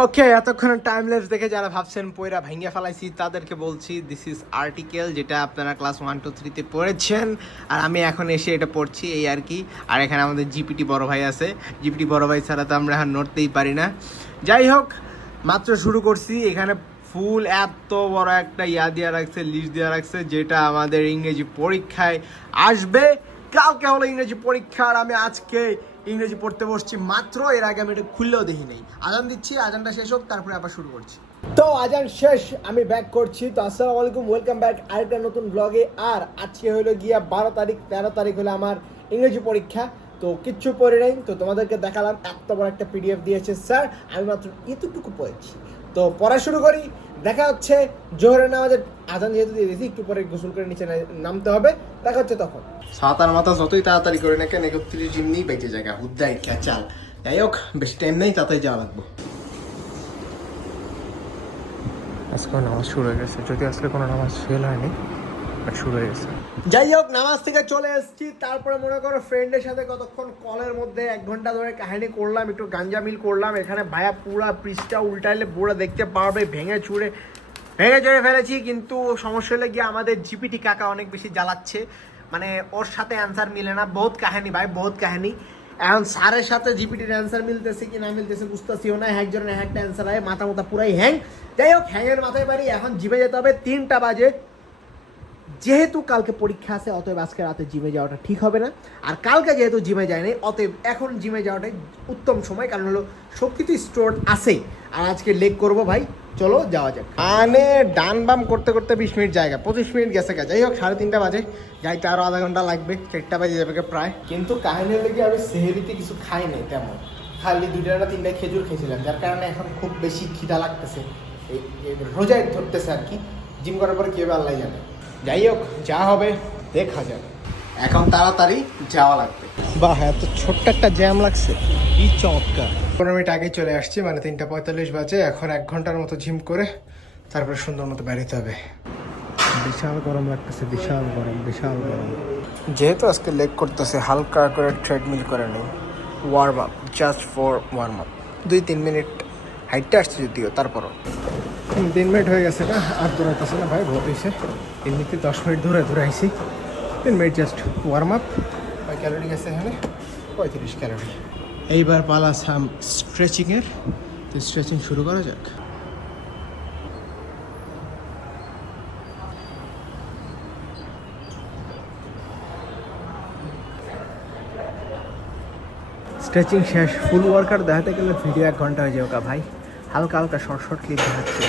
ওকে এতক্ষণ টাইমলেস দেখে যারা ভাবছেন, পয়রা ভেঙে ফেলাইছি, তাদেরকে বলছি দিস ইজ আর্টিকেল যেটা আপনারা ক্লাস ওয়ান টু থ্রিতে পড়েছেন আর আমি এখন এসে এটা পড়ছি এই আর কি। আর এখানে আমাদের জিপিটি বড় ভাই আছে। জিপিটি বড় ভাই ছাড়া তো আমরা এখন নড়তেই পারি না। যাই হোক, মাত্র শুরু করছি। এখানে ফুল এত বড় একটা ইয়া দেওয়া রাখছে লিস্ট দেওয়া রাখছে, যেটা আমাদের ইংরেজি পরীক্ষায় আসবে। কালকে হলো ইংরেজি পরীক্ষা আর আমি আজকে ইংরেজি পড়তে বসছি, মাত্র এর আগে আমি এটা খুললেও দেখি নেই আজান দিচ্ছি, আজানটা শেষ হোক, তারপরে আবার শুরু করছি। তো আজান শেষ, আমি ব্যাক করছি। তো আসসালামু আলাইকুম ওয়েলকাম ব্যাক আরেকটা নতুন ব্লগে আর আজকে হলো গিয়া বারো তারিখ, তেরো তারিখ হলো আমার ইংরেজি পরীক্ষা। তো কিচ্ছু পড়ে নেই, তো তোমাদেরকে দেখালাম, এত বড় একটা পিডিএফ দিয়েছে স্যার আমি মাত্র এতটুকু পড়েছি। তো পড়া শুরু করি। দেখা হচ্ছে জোহরের নামাজের আজান যেহেতু দিয়ে দিয়েছি একটু পরে গোসল করে নিচে নামতে হবে। দেখা হচ্ছে তখন। সাঁতার মাথা যতই তাড়াতাড়ি করে না কেন একত্রিশ এমনি বেঁচে জায়গা হুদ্দাই খেচাল যাই হোক বেশি টাইম নেই তাতেই যাওয়া লাগবো। আজকে নামাজ শুরু হয়ে গেছে। যদি আজকে কোনো নামাজ ফেল হয়নি বাট শুরু হয়ে গেছে। যাই হোক, নামাজ থেকে চলে এসেছি। তারপরে মনে করো ফ্রেন্ডের সাথে কতক্ষণ কলের মধ্যে এক ঘণ্টা ধরে কাহিনী করলাম, একটু গাঞ্জা মিল করলাম। এখানে ভাইয়া পুরা পৃষ্ঠা উল্টাইলে পুরো দেখতে পারবে, ভেঙে চুড়ে ভেঙে চড়ে ফেলেছি। কিন্তু সমস্যা হলে গিয়ে আমাদের জিপিটি কাকা অনেক বেশি জ্বালাচ্ছে। মানে ওর সাথে অ্যান্সার মিলে না। বহুত কাহিনী ভাই, বহুত কাহিনী। এখন স্যারের সাথে জিপিটির অ্যান্সার মিলতেছে কি না মিলতেছে বুঝতেছিও না। একজনের একটা অ্যান্সার হয় মাথা মাথা পুরাই হ্যাং যাই হোক হ্যাংয়ের মাথায় বাড়ি। এখন জিমে যেতে হবে। তিনটা বাজে। যেহেতু কালকে পরীক্ষা আছে অতএব আজকে রাতে জিমে যাওয়াটা ঠিক হবে না। আর কালকে যেহেতু জিমে যায় নাই অতএব এখন জিমে যাওয়াটাই উত্তম সময় কারণ হলো শক্তি তো স্টোর আছেই আর আজকে লেগ করব ভাই চলো যাওয়া যাক। মানে ডান বাম করতে করতে বিশ মিনিট জায়গা পঁচিশ মিনিট গেছে গা। যাই হোক সাড়ে তিনটা বাজে যাইতে আরও আধা ঘণ্টা লাগবে চারটা বাজে যাবে প্রায়। কিন্তু কাহিনী লেগে আমি সেহেরিতে কিছু খাই নাই তেমন। খালি দুইটা না তিনটা খেজুর খেয়েছিলাম যার কারণে এখন খুব বেশি খিদা লাগতেছে। রোজায় ধরতেছে আর কি। জিম করার পরে কেউ আল্লাহ জানে। যাই হোক যা হবে দেখা যাবে এখন তাড়াতাড়ি যাওয়া লাগবে। বাহ এত ছোট্ট একটা জ্যাম লাগছে। কি চমৎকার। পনেরো মিনিট আগে চলে আসছি মানে তিনটা পঁয়তাল্লিশ বাজে। এখন এক ঘণ্টার মতো জিম করে তারপরে সুন্দর মতো বেরোতে হবে। বিশাল গরম লাগতেছে বিশাল গরম বিশাল গরম। যেহেতু আজকে লেগ করতেছে হালকা করে ট্রেডমিল করে নেই। Warm up just for warm up দুই তিন মিনিট হাইটটা আসছে যদিও তারপরও। তিন মিনিট হয়ে গেছে না, আর দৌড়াইতেছে না ভাই ভোট হয়েছে এমনিতে দশ মিনিট ধরে ধরে আইসি তিন মিনিট জাস্ট ওয়ার্ম আপ কয় ক্যালোরি গেছে এখানে? পঁয়ত্রিশ ক্যালোরি এইবার পালা সাম স্ট্রেচিংয়ের তো স্ট্রেচিং শুরু করা যাক। স্ট্রেচিং শেষ ফুল ওয়ার্কআউট দেখাতে গেলে ভিডিও এক ঘণ্টা হয়ে যাবে ভাই। হালকা হালকা শর্ট শর্ট ক্লিপ দেখাচ্ছে।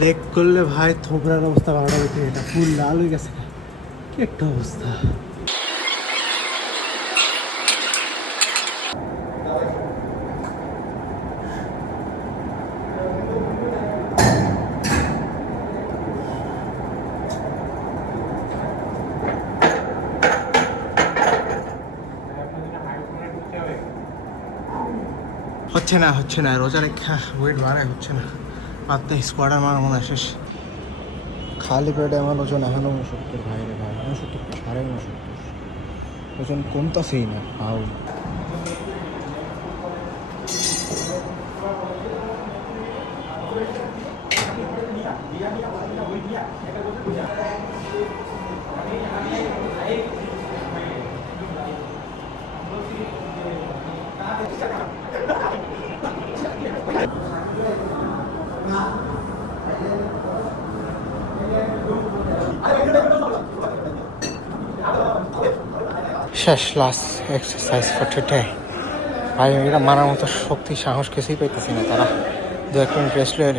লেগ করলে ভাই থোবরার অবস্থা বারোটা বেঁচে এটা ফুল লাল হয়ে গেছে। একটা অবস্থা। হচ্ছে না হচ্ছে না। রোজা রেখা ওয়েট বাড়ায়, হচ্ছে না। পাততে স্কোয়াডার মার মনে শেষ। খালি পেটে আমার ওজন এখনও উনসত্তর, ভাই রে ভাই, উনসত্তর সাড়ে ওজন কমতাছেই না আউ শেষ লাস্ট এক্সারসাইজ ফর টুডে ভাই এটা মারার মতো শক্তি, সাহস কিছুই পাইতেছি না, তারা দু এক মিনিট রেস্ট লয়ে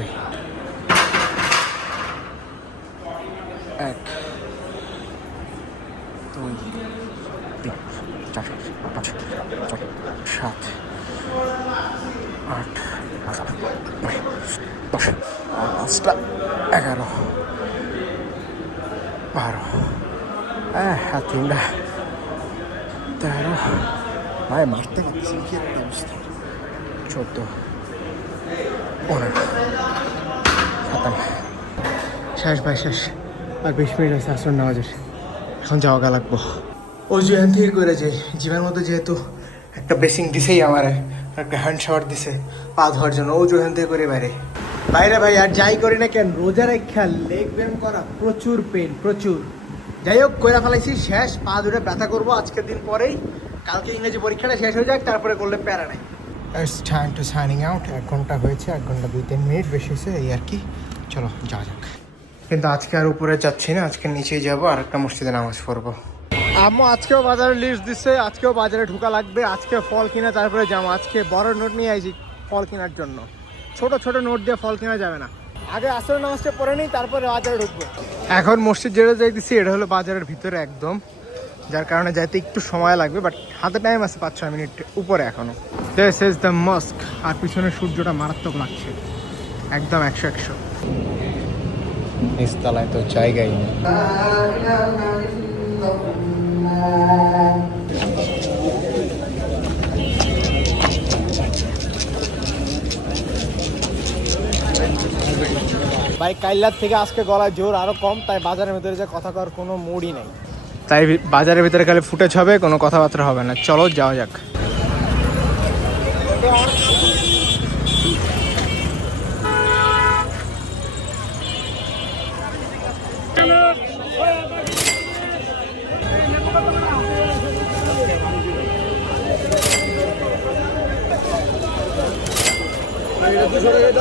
এক, দুই, তিন, চার, পাঁচ, ছয়, সাত, আট দশ, পাঁচটা, এগারো, বারো হ্যাঁ তিনটা। তেরো ভাই মারতে পারতেছি কি একটা অবস্থা চোদ্দ পনেরো খতম শেষ ভাই শেষ আর বিশ মিনিট আছে আসর নামাজের এখন যাওয়া গা লাগবো ওই যে থেকে করে যাই জিমের মধ্যে যেহেতু একটা বেসিং দিছেই আমার একটা হ্যান্ড শাওয়ার দিছে পা ধোয়ার জন্য ও যে এখান থেকে করে বাইরে বাইরে ভাই আর যাই করি না কেন রোজার এক লেগ ব্যায়াম করা প্রচুর পেন প্রচুর যাই হোক কইরা ফেলাইছি শেষ পা দুটো ব্যথা করব আজকের দিন পরেই। কালকে ইংরেজি পরীক্ষাটা শেষ হয়ে যাক তারপরে করলে প্যারা নেই। It's time to signing out এক ঘণ্টা হয়েছে এক ঘণ্টা দুই তিন মিনিট বেশি হয়েছে এই আর কি। চলো যাওয়া যাক। কিন্তু আজকে আর উপরে যাচ্ছি না আজকে নিচেই যাব আর একটা মসজিদে নামাজ পড়ব। আম্মু আজকেও বাজারে লিস্ট দিচ্ছে আজকেও বাজারে ঢোকা লাগবে আজকে ফল কিনা তারপরে যাব। আজকে বড় নোট নিয়ে আইছি ফল কেনার জন্য। ছোট ছোট নোট দিয়ে ফল কেনা যাবে না। আগে আসলে নামাজটা পড়ে নিই তারপরে বাজারে ঢুকবো। এখন মসজিদ যেটা যাইতেছি এটা হলো বাজারের ভিতরে একদম যার কারণে যাইতে একটু সময় লাগবে বাট হাতে টাইম আছে পাঁচ ছয় মিনিট উপরে এখনও। দিস ইজ দ্য মস্ক আর পিছনে সূর্যটা মারাত্মক লাগছে একদম একশো একশো। নিস্তালায় তো জায়গায় নেই। ভাই কাইলার থেকে আজকে গলায় জোর আরও কম তাই বাজারের ভিতরে যে কথা কর কোনো মুডই নাই। তাই বাজারের ভিতরে খালি ফুটেজ হবে কোনো কথাবার্তা হবে না। চলো যাওয়া যাক।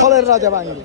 ফলের রাজা বাঙালি।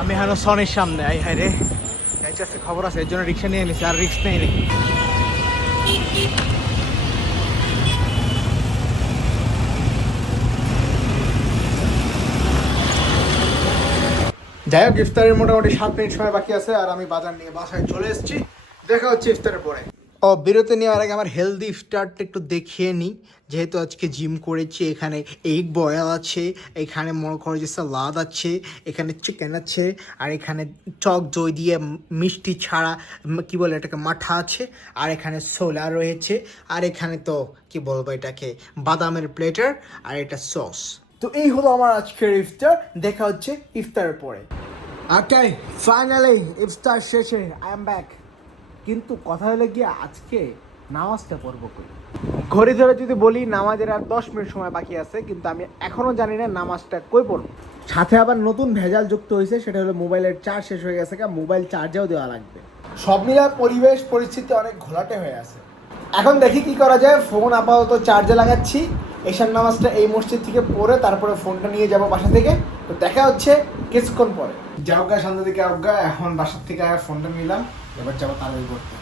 আমি এখন সনির সামনে আই হাই রে। কাছে খবর আছে, এর জন্য রিক্সা নিয়ে নিছি আর রিক্স নেই নেই যাই হোক, ইফতারের মোটামুটি সাত মিনিট সময় বাকি আছে, আর আমি বাজার নিয়ে বাসায় চলে এসেছি। দেখা হচ্ছে ইফতারের পরে। ও বিরতি নেওয়ার আগে আমার হেলদি ইফতারটা একটু দেখিয়ে নিই যেহেতু আজকে জিম করেছি এখানে এগ বয়েল আছে এখানে মনে করো যে সালাদ আছে এখানে চিকেন আছে আর এখানে টক দই দিয়ে মিষ্টি ছাড়া কি বলে এটাকে মাঠা আছে আর এখানে সোলা রয়েছে আর এখানে তো কি বলব এটাকে বাদামের প্লেটার আর এটা সস তো এই হলো আমার আজকের ইফতার দেখা হচ্ছে ইফতারের পরে। Okay, ফাইনালি ইফতার শেষে আই এম ব্যাক কথা হলো গিয়ে আজকে নামাজটা পড়ব কই? ঘড়ি ধরে যদি বলি নামাজের আর দশ মিনিট সময় বাকি আছে, কিন্তু আমি এখনও জানি না নামাজটা কই পড়ব। সাথে আবার নতুন ভেজাল যুক্ত হয়েছে সেটা হলো মোবাইলের চার্জ শেষ হয়ে গেছে মোবাইল চার্জেও দেওয়া লাগবে। সব মিলা পরিবেশ পরিস্থিতি অনেক ঘোলাটে হয়ে আছে। এখন দেখি কি করা যায় ফোন আপাতত চার্জে লাগাচ্ছি। এশার নামাজটা এই মসজিদ থেকে পড়ে তারপরে ফোনটা নিয়ে যাব বাসা থেকে। তো দেখা হচ্ছে কিছুক্ষণ পরে। যাওগা সন্ধ্যা থেকে আজ্ঞা এখন বাসার থেকে আর ফোনটা নিলাম এবার যাবো তাড়াতাড়ি করতে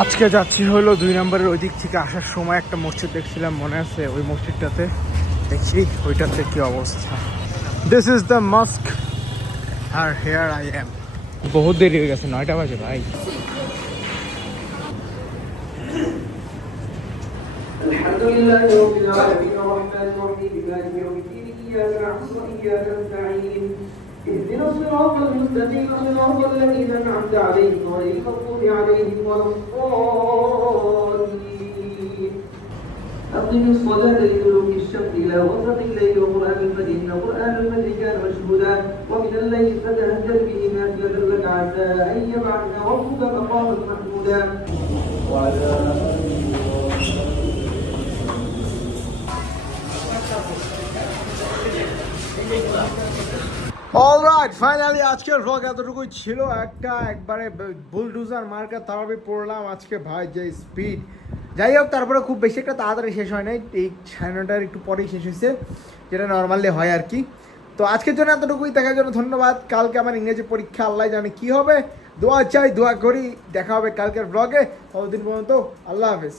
আজকে যাচ্ছি হলো দুই নম্বরের ওই দিক থেকে আসার সময় একটা মসজিদ দেখছিলাম মনে আছে ওই মসজিদটাতে দেখছি ওইটাতে কি অবস্থা this is the mosque R here I am বহুত দেরি হয়ে গেছে নয়টা বাজে ভাই الحمد لله رب العالمين الرحمن الرحيم مالك يوم الدين اياك نعبد واياك نستعين اهدنا الصراط المستقيم صراط الذين أنعمت عليهم غير المغضوب عليهم ولا الضالين. أقم الصلاة لدلوك الشمس إلى وسط الليل وقرآن إن قرآن الفجر كان مشهودا ومن الليل فتهجد به نافلة لك عسى أن يبعثك ربك مقاما محمودا. وعلى অলরাইট ফাইনালি আজকের ভ্লগ এতটুকুই ছিল। একটা একবারে বুলডুজার মার্কা তারাবি পড়লাম আজকে ভাই, যে স্পিড যাই হোক, তারপরে খুব বেশি একটা তাড়াতাড়ি শেষ হয় নাই। এই সাড়ে একটু পরেই শেষ হয়েছে, যেটা নর্মালি হয় আর কি। তো আজকের জন্য এতটুকুই, দেখার জন্য ধন্যবাদ। কালকে আমার ইংরেজি পরীক্ষা, আল্লাহ জানে কি হবে। দোয়া চাই, দোয়া করি। দেখা হবে কালকের ব্লগে ততদিন পর্যন্ত আল্লাহ হাফেজ।